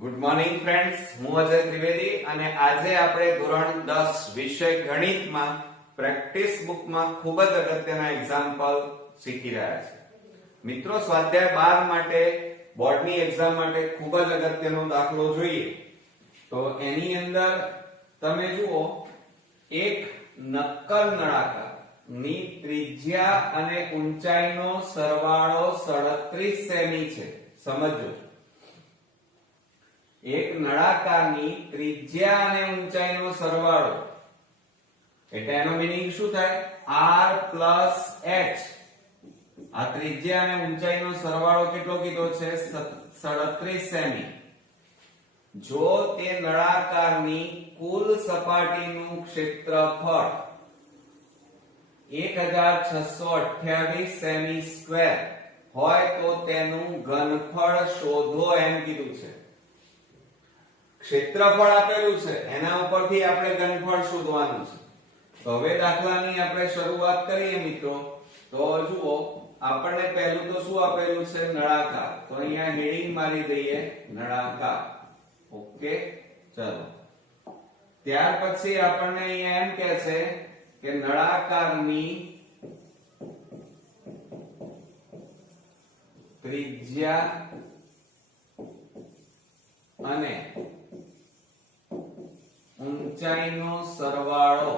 Good morning friends, હું અજય ત્રિવેદી અને આજે આપણે ધોરણ 10 વિષય ગણિતમાં પ્રેક્ટિસ બુકમાં ખૂબ જ અગત્યના એક્ઝામ્પલ શીખી રહ્યા છે. મિત્રો, સ્વાધ્યાય 12 માટે બોર્ડની એક્ઝામ માટે ખૂબ જ અગત્યનો દાખલો જોઈએ તો એની અંદર તમે જુઓ, એક નક્કર નળાકાર ની ત્રિજ્યા અને ઊંચાઈનો સરવાળો 37 સેમી છે. સમજો, એક નળાકારની ત્રિજ્યા અને ઊંચાઈનો સરવાળો એટલે એનો મીનિંગ શું થાય? r plus h. આ ત્રિજ્યા અને ઊંચાઈનો સરવાળો કેટલો કીધો છે? 37 સેમી. જો તે નળાકારની કુલ સપાટીનું ક્ષેત્રફળ 1628 સેમી સ્ક્વેર હોય તો તેનું ઘનફળ શોધો એમ કીધું છે. ક્ષેત્રફળ આપેલું છે, એના ઉપરથી આપણે ઘનફળ શોધવાનું છે. તો હવે દાખલાની આપણે શરૂઆત કરીએ મિત્રો. તો જુઓ, આપણને પહેલું તો શું આપેલું છે? નળાકાર. તો અહીંયા હેડિંગ મારી દઈએ નળાકાર. ઓકે, ચલો. ત્યાર પછી આપણને અહીંયા એમ કહે છે કે નળાકારની ત્રિજ્યા અને ઊંચાઈનો સરવાળો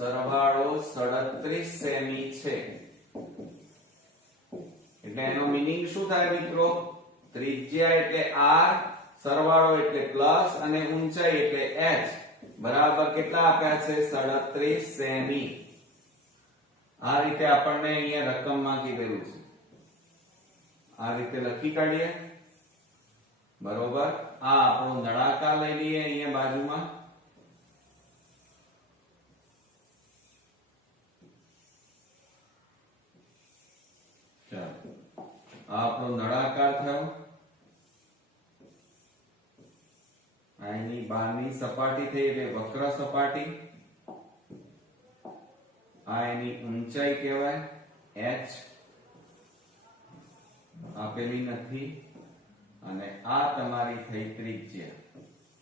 37 સેમી છે. એટલે એનો મીનિંગ શું થાય મિત્રો? ત્રિજ્યા એટલે r, સરવાળો એટલે પ્લસ અને ઊંચાઈ એટલે h બરાબર કેટલા આપ્યા છે? 37 સેમી. આ રીતે આપણને અહીંયા રકમમાં કીધેલું છે. આ રીતે લખી કાઢીએ. બરોબર. આ આપણો નળાકાર લઈ લઈએ અહીંયા બાજુમાં. ચાલો, આ આપણો નળાકાર થયો. આની બહારની સપાટી થઈ એટલે વક્ર સપાટી. આ એની ઊંચાઈ કહેવાય h, આપેલી નથી. અને આ તમારી થઈ ત્રિજ્યા.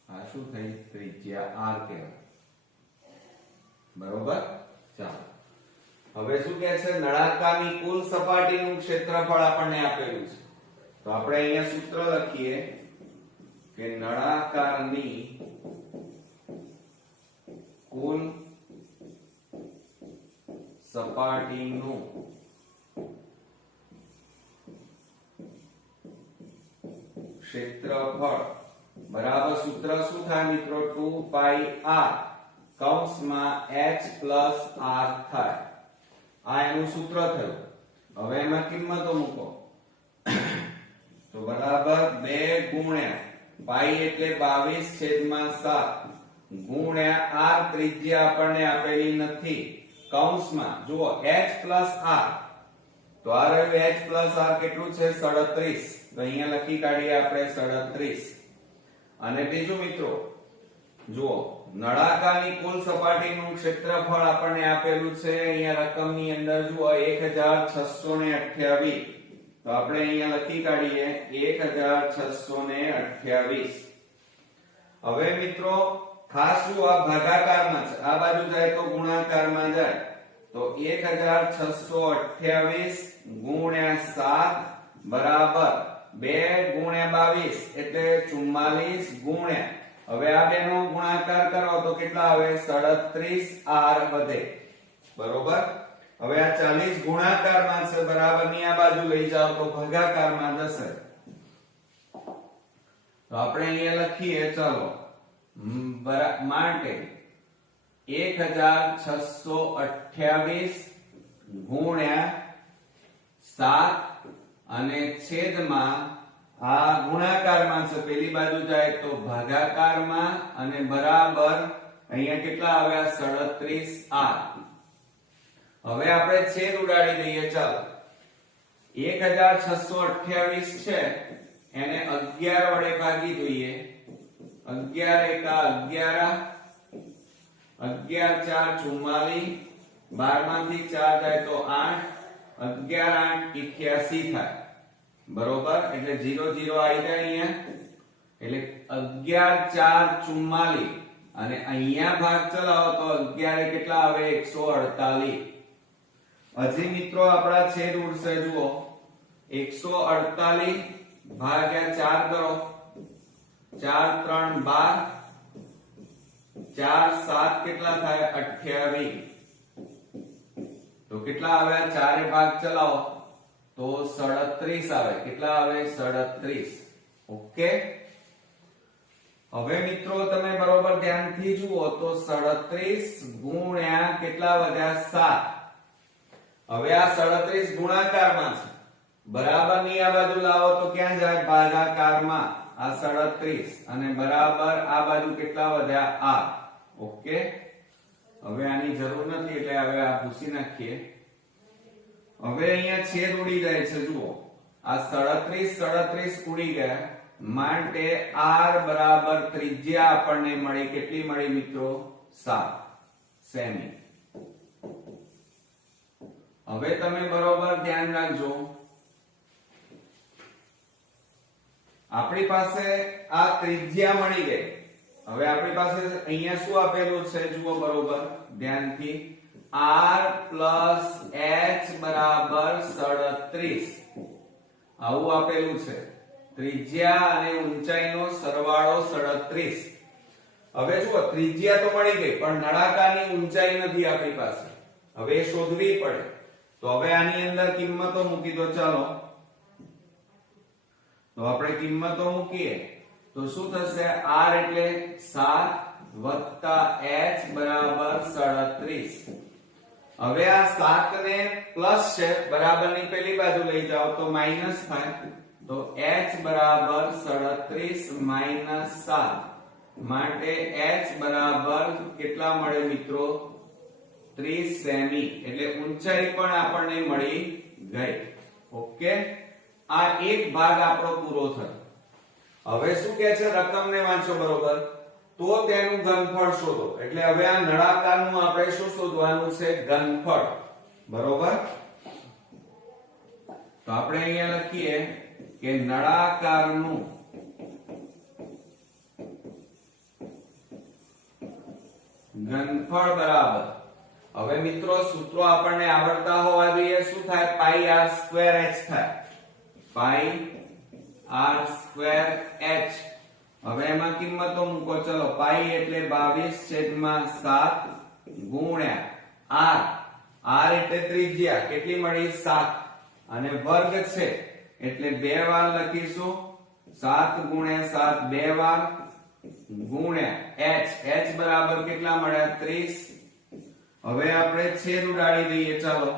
આ શું થઈ? ત્રિજ્યા r કહેવાય. બરોબર. ચાલો, હવે શું કહે છે? નળાકારની કુલ સપાટીનું ક્ષેત્રફળ આપણને આપેલું છે. તો આપણે અહીંયા સૂત્ર લખીએ કે નળાકારની કુલ સપાટીનું ક્ષેત્રફળ બરાબર સૂત્ર શું થાય મિત્રો? 2πr કૌંસમાં h plus r થાય. આ એનું સૂત્ર થયું. હવે એમાં કિંમતો મૂકો. તો બરાબર 2 ગુણ્યા પાઈ એટલે 22/7 ગુણ્યા r, ત્રિજ્યા આપણને આપેલી નથી. કૌંસમાં જુઓ h plus r. તો આ રહ્યું h plus r કેટલું છે? 37. તો અહીંયા લખી કાઢીએ આપણે 37. અને બીજું મિત્રો જુઓ, નળાકારની કુલ સપાટીનું ક્ષેત્રફળ આપણને આપેલું છે અહીંયા રકમની અંદર. જુઓ 1628. તો આપણે અહીંયા લખી કાઢીએ 1628. હવે મિત્રો ખાસ શું, આ ભાગાકારમાં છે, આ બાજુ જાય તો ગુણાકારમાં જાય. તો 1628 ગુણ્યા 7 બરાબર 2 ગુણ્યા 22 એટલે 44 ગુણ્યા, હવે આ બેનો ગુણાકાર કરો તો કેટલા આવે? 37r વધે. બરોબર. હવે આ 40 ગુણાકારમાં છે, બરાબર ની આ બાજુ લઈ જાઓ તો ભાગાકારમાં જશે. તો આપણે અહીંયા લખીએ. ચલો, માટે 1628 ગુણ્યા 7 અને છેદમાં આ ગુણાકારમાં છે, પેલી બાજુ જાય તો ભાગાકારમાં અને બરાબર અહીંયા કેટલા આવ્યા? 37r. હવે આપણે છેદ ઉડાડી દઈએ. ચાલો, 1628 છે એને 11 વડે ભાગી દઈએ. 11 એકા 11, 11 4 44, 12 માંથી 4 જાય તો 8, 11 8 81 થાય. બરોબર, એટલે 0 0 આવી જાય અહીંયા, એટલે 11 4 44, અને અહીંયા ભાગ ચલાવો તો 11 એ કેટલા આવે 148. હજી મિત્રો આપણા છેદ ઉડશે, જુઓ 148 ભાગ્યા 4 કરો, 4 3 12, 4 7 કેટલા થાય 28. તો કેટલા આવ્યા, ચારે ભાગ ચલાવો તો 37 આવે. કેટલા આવે 37. ઓકે, હવે મિત્રો તમે બરોબર ધ્યાનથી જુઓ તો 37 ગુણ્યા કેટલા વધ્યા 7. હવે આ 37 ગુણાકારમાં છે, બરાબર ની આ બાજુ લાવો તો ક્યાં જાય ભાગાકારમાં. આ 37 અને બરાબર આ બાજુ કેટલા વધ્યા 8. ઓકે, હવે આની જરૂર નથી એટલે હવે આ ભૂસી નાખીએ. હવે અહીંયા છેદ ઉડી જાય છે, જુઓ આ 37 ઉડી ગયા, માટે r બરાબર ત્રિજ્યા આપણને મળી. કેટલી મળી મિત્રો 7 સેમી. હવે તમે બરોબર ધ્યાન રાખજો, આપણી પાસે આ ત્રિજ્યા મળી ગઈ. હવે આપણી પાસે અહીંયા શું આપેલું છે, જુઓ બરોબર ધ્યાનથી, r plus h બરાબર 37 આવું આપેલું છે. ત્રિજ્યા અને ઊંચાઈનો સરવાળો 37. હવે જુઓ ત્રિજ્યા તો મળી ગઈ, પણ નળાકારની ઊંચાઈ નથી આપણી પાસે, હવે એ શોધવી પડે. તો હવે આની અંદર કિંમતો મૂકી દો. ચાલો તો આપણે કિંમતો મૂકીએ તો શું થશે, r એટલે 7 વત્તા h બરાબર 37. હવે આ 7 ને પ્લસ છે, બરાબરની પેલી બાજુ લઈ જાઓ તો માઈનસ થાય, તો h બરાબર 37 માઈનસ 7, માટે h બરાબર કેટલા મળે મિત્રો 30 સેમી. એટલે ઊંચાઈ પણ આપણને મળી ગઈ. ઓકે, આ એક ભાગ આપણો પૂરો થયો. હવે શું કહે છે, રકમને વાંચો બરોબર, તો તેનું ઘનફળ શોધો. એટલે હવે આ નળાકારનું આપણે શું શોધવાનું છે, ઘનફળ. બરોબર, તો આપણે અહીંયા લખીએ કે નળાકારનું ઘનફળ બરાબર, હવે મિત્રો સૂત્રો આપણને આવડતા હોવા જોઈએ. શું થાય, પાઈ r સ્ક્વેર h થાય, પાઈ r સ્ક્વેર h. હવે એમાં કિંમતો મૂકો. ચલો, પાઈ એટલે 22/7 ગુણ્યા r, r એટલે ત્રિજ્યા કેટલી મળી 7, અને વર્ગ છે એટલે બે વાર લખીશું, 7 ગુણ્યા 7 બે વાર, ગુણ્યા h, h બરાબર કેટલા મળ્યા 30. હવે આપણે છેદ ઉડાડી દઈએ. ચાલો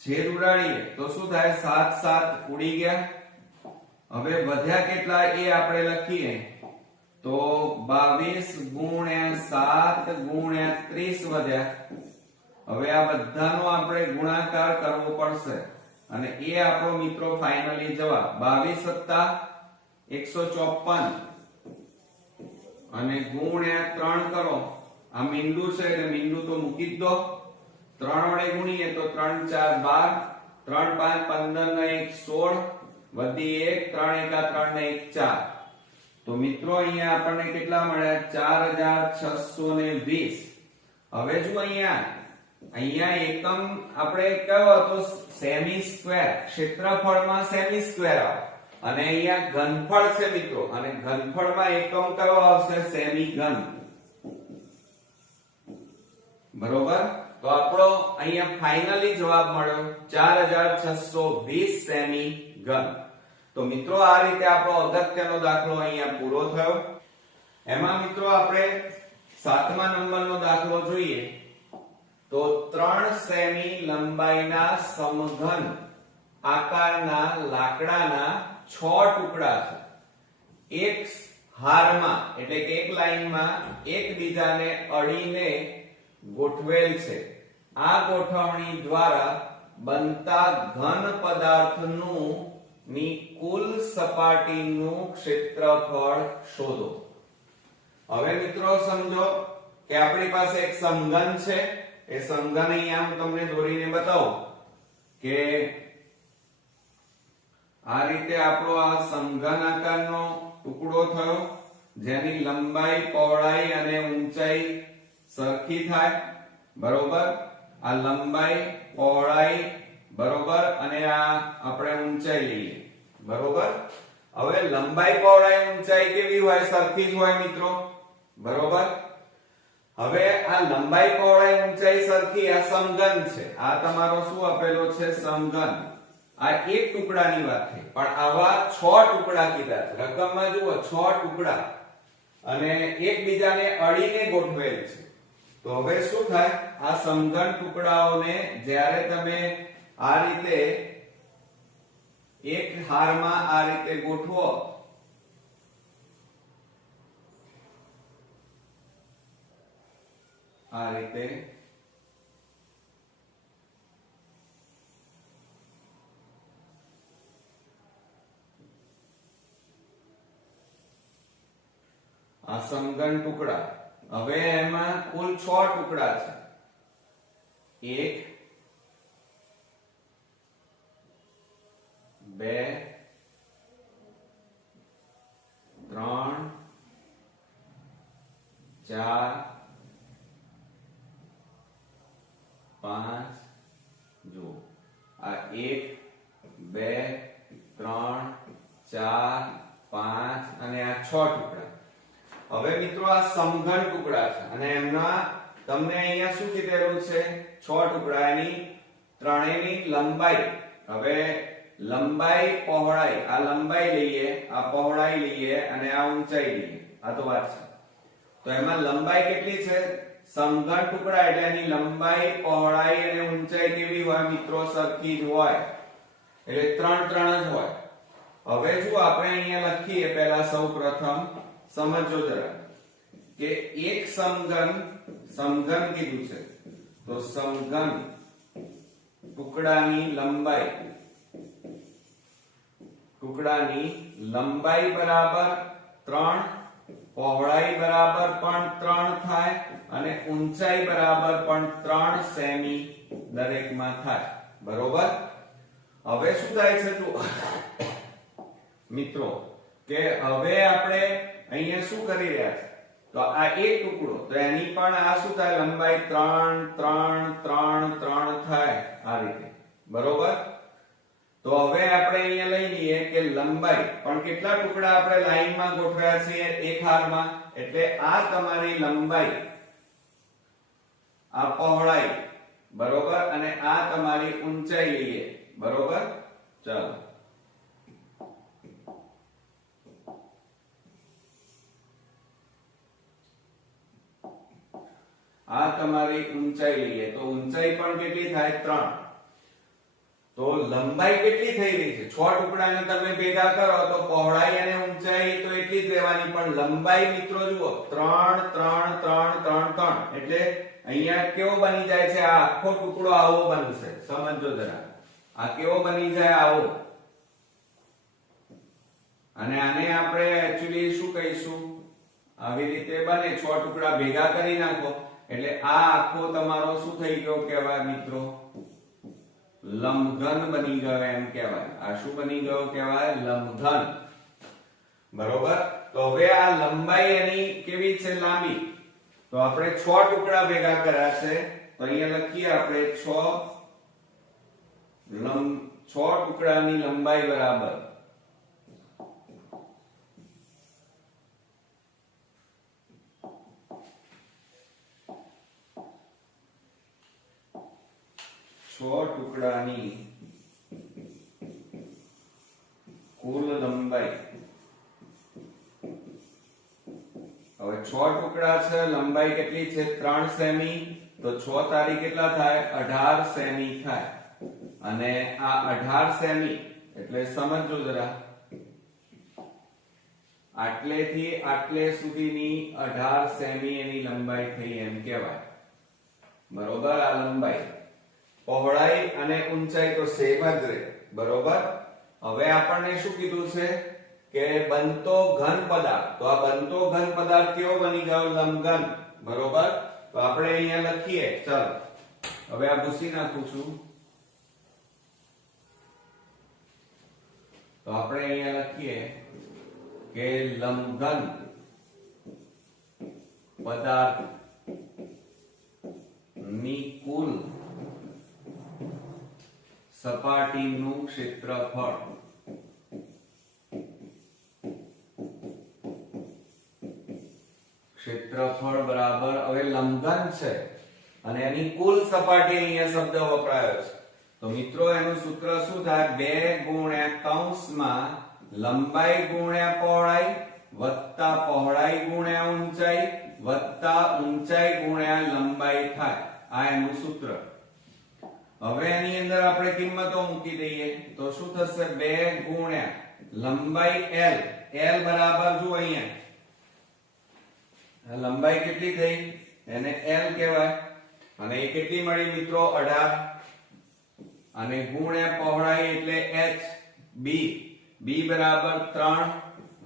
છેદ ઉડાડીએ તો શું થાય, 7 7 ઉડી ગયા. હવે વધ્યા કેટલા એ આપણે લખીએ તો 22 ગુણ્યા 7 ગુણ્યા 30 વધ્યા. હવે આ બધાનો આપણે ગુણાકાર કરવો પડશે, અને એ આપણો મિત્રો ફાઇનલી જવાબ 22 વત્તા 154 અને ગુણ્યા 3 કરો. આ મીંડું છે એટલે મીંડું તો મૂકી જ દો. 3 વડે ગુણીએ તો 3 4 12, 3 5 15 ને 1 16, વધી 1, 3 1 3 ને 1 4. તો મિત્રો અહીંયા આપણને કેટલા મળ્યા 4620. હવે જો અહીંયા એકમ આપણે કયો હતો, સેમી સ્ક્વેર. ક્ષેત્રફળમાં સેમી સ્ક્વેર આવે, અને અહીંયા ઘનફળ છે મિત્રો, અને ઘનફળમાં એકમ કયો આવશે, સેમી ઘન. બરોબર, તો આપણો અહીંયા ફાઇનલી જવાબ મળ્યો 4620 સેમી ઘન. તો મિત્રો આ રીતે આપણો અગત્યનો દાખલો અહીંયા પૂરો થયો. એમાં મિત્રો આપણે 7મા નંબરનો દાખલો જોઈએ તો 3 સેમી લંબાઈના સમઘન આકારના લાકડાના 6 ટુકડા છે. એક હારમાં એટલે કે એક લાઈનમાં એકબીજાને અડીને ગોઠવેલ છે. આ ગોઠવણી દ્વારા બનતા ઘન પદાર્થનું ની કુલ સપાટીનું ક્ષેત્રફળ શોધો. હવે મિત્રો સમજો કે આપણી પાસે એક સમઘન છે. એ સમઘન અહીંયા હું તમને દોરીને બતાવું કે આ રીતે આપણો આ સમઘન આકારનો ટુકડો થયો જેની લંબાઈ પહોળાઈ અને ઊંચાઈ સરખી થાય બરોબર આ લંબાઈ પહોળાઈ બરોબર અને આ આપણે ઊંચાઈ લઈએ બરોબર હવે લંબાઈ પહોળાઈ ઊંચાઈ કેવી હોય સરખી જ હોય મિત્રો બરોબર હવે આ લંબાઈ પહોળાઈ ઊંચાઈ સરખી આ સમઘન છે આ તમારો શું આપેલો છે સમઘન આ એક ટુકડાની વાત થઈ પણ આવા 6 ટુકડા કીધા છે રકમમાં જુઓ 6 ટુકડા અને એકબીજાને અડીને ગોઠવેલ છે તો હવે શું થાય આ સમઘન ટુકડાઓને જ્યારે તમે આ રીતે એક હારમાં આ રીતે ગોઠવો આ રીતે આ સમઘન ટુકડા હવે એમાં કુલ 6 ટુકડા છે 1 2 3 4 5 જો આ 1 2 3 4 5 અને આ 6 ટુકડા હવે મિત્રો આ સમઘન ટુકડા છે અને એમના તમને અહીંયા શું કીધેલું છે 6 ટુકડા એની ત્રણેયની લંબાઈ હવે લંબાઈ પહોળાઈ આ લંબાઈ લઈએ આ પહોળાઈ લઈએ અને આ ઊંચાઈ લઈએ આ તો વાત છે તો એમાં લંબાઈ કેટલી છે સમઘન ટુકડા એટલે એની લંબાઈ પહોળાઈ અને ઊંચાઈ કેવી હોય મિત્રો સરખી જ હોય એટલે 3 3 જ હોય હવે જો આપણે અહીંયા લખીએ પહેલા સૌપ્રથમ સમજો જરા કે એક સમઘન કીધું છે તો સમઘન ટુકડાની લંબાઈ બરાબર 3 પહોળાઈ બરાબર પણ 3 થાય અને ઊંચાઈ બરાબર પણ 3 સેમી દરેકમાં થાય બરોબર હવે શું થાય છે જો મિત્રો કે હવે આપણે અહીંયા શું કરી રહ્યા છે તો આ એક ટુકડો તો એની પણ આ શું થાય લંબાઈ 3 3 3 3 થાય આ રીતે બરોબર તો હવે આપણે અહીંયા લઈ લઈએ કે લંબાઈ પણ કેટલા ટુકડા આપણે લાઈનમાં ગોઠવ્યા છે એક હારમાં એટલે આ તમારી લંબાઈ આ પહોળાઈ બરોબર અને આ તમારી ઊંચાઈ લઈએ બરોબર ચાલો આ તમારી ઊંચાઈ લઈએ તો ઊંચાઈ પણ કેટલી થાય 3 તો લંબાઈ કેટલી થઈ રહી છે 6 ટુકડાને તમે ભેગા કરો તો પહોળાઈ અને ઊંચાઈ તો એટલી જ રહેવાની પણ લંબાઈ મિત્રો જુઓ 3 3 3 3 3 એટલે અહીંયા કેવો બની જાય છે આ આખો ટુકડો આવો બનશે સમજો જરા આ કેવો બની જાય આવો અને આને આપણે એક્ચ્યુઅલી શું કહીશું આવી રીતે બને 6 ટુકડા ભેગા કરી નાખો એટલે આ આખો તમારો શું થઈ ગયો કહેવાય મિત્રો લંબઘન બની ગયો એમ કહેવાય આ શું બની ગયો કહેવાય લંબઘન બરોબર તો હવે આ લંબાઈ એની કેવી છે લાંબી તો આપણે 6 ટુકડા ભેગા કર્યા છે તો અહીંયા લખીએ આપણે 6 ટુકડાની લંબાઈ બરાબર 6 ટુકડાની કુલ લંબાઈ હવે 6 ટુકડા છે લંબાઈ કેટલી છે 3 સેમી તો 6 તારી કેટલા થાય 18 સેમી થાય અને આ 18 સેમી એટલે સમજો જરા આટલેથી આટલે સુધીની 18 સેમી એની લંબાઈ થઈ એમ કહેવાય બરોબર આ લંબાઈ પહોળાઈ અને ઊંચાઈ તો સેમ જ રહે બરોબર હવે આપણને શું કીધું છે કે બનતો ઘન પદાર્થ તો આ બનતો ઘન પદાર્થ કેવો બની ગયો લંબઘન બરોબર તો આપણે અહીંયા લખીએ ચાલો હવે આ ભૂસી નાખું છું તો આપણે અહીંયા લખીએ કે લંબઘન પદાર્થ ની કુલ સપાટીનું ક્ષેત્રફળ બરાબર, હવે લંબઘન છે અને એની કુલ સપાટી અહીંયા શબ્દ વપરાયો છે, તો મિત્રો એનું સૂત્ર શું થાય? 2 ગુણ્યા કૌંસમાં લંબાઈ ગુણ્યા પહોળાઈ વત્તા પહોળાઈ ગુણ્યા ઊંચાઈ વત્તા ઊંચાઈ ગુણ્યા લંબાઈ થાય. આ એનું સૂત્ર. હવે એની અંદર આપણે કિંમતો મૂકી દઈએ તો શું થશે? 2 ગુણ્યા લંબાઈ l, l બરાબર જો અહીંયા લંબાઈ કેટલી થઈ? એને l કહેવાય. અને એ કેટલી મળી મિત્રો? 18. અને ગુણ્યા પહોળાઈ એટલે h, b, b બરાબર 3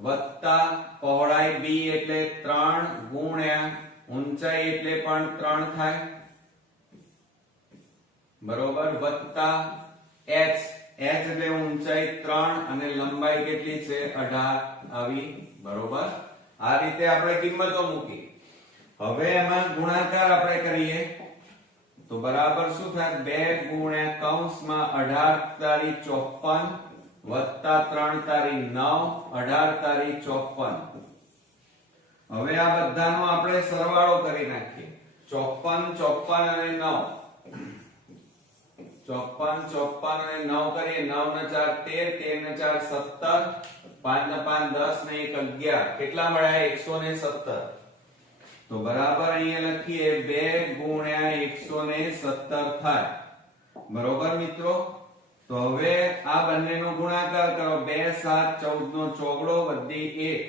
વત્તા પહોળાઈ b એટલે 3 ગુણ્યા ઊંચાઈ એટલે પણ 3 થાય બરોબર, વત્તા h, h એટલે ઊંચાઈ 3 અને લંબાઈ કેટલી છે? 18 આવી બરોબર. આ રીતે આપણે કિંમતો મૂકી. હવે એમાં ગુણાકાર આપણે કરીએ તો બરાબર શું થાય? 2 ગુણ્યા કૌંસમાં 18 તારી 54 વત્તા 3 તારી 9, 18 તારી 54. હવે આ બધાનો આપણે સરવાળો કરી નાખીએ. 54, 54 અને 9, 54, 54 અને 9 કરીએ. 9 ને 4 13, 13 ને 4 17, 5 ને 5 10 ને 1 11. કેટલા મળ્યા? 117. તો બરાબર અહીંયા લખીએ 2 ગુણ્યા 117 થાય બરોબર મિત્રો. તો હવે આ બંનેનો ગુણાકાર કરો. 2 7 14 નો ચોગડો વધી 1,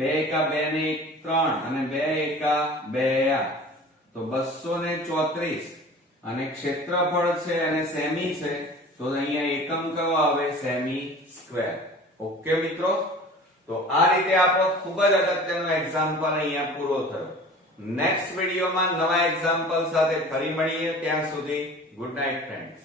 2 એકા 2 ને 1 3 અને 2 એકા 2 8, તો 234. અને ક્ષેત્રફળ છે અને સેમી છે, તો અહીંયા એકમ કયો આવે? Semi square. ઓકે મિત્રો, તો આ રીતે આપણો ખૂબ જ અગત્યનો એક્ઝામ્પલ અહીંયા પૂરો થયો. નેક્સ્ટ વિડિયોમાં નવા એક્ઝામ્પલ સાથે ફરી મળીએ. ત્યાં સુધી ગુડ નાઇટ ફ્રેન્ડ્સ.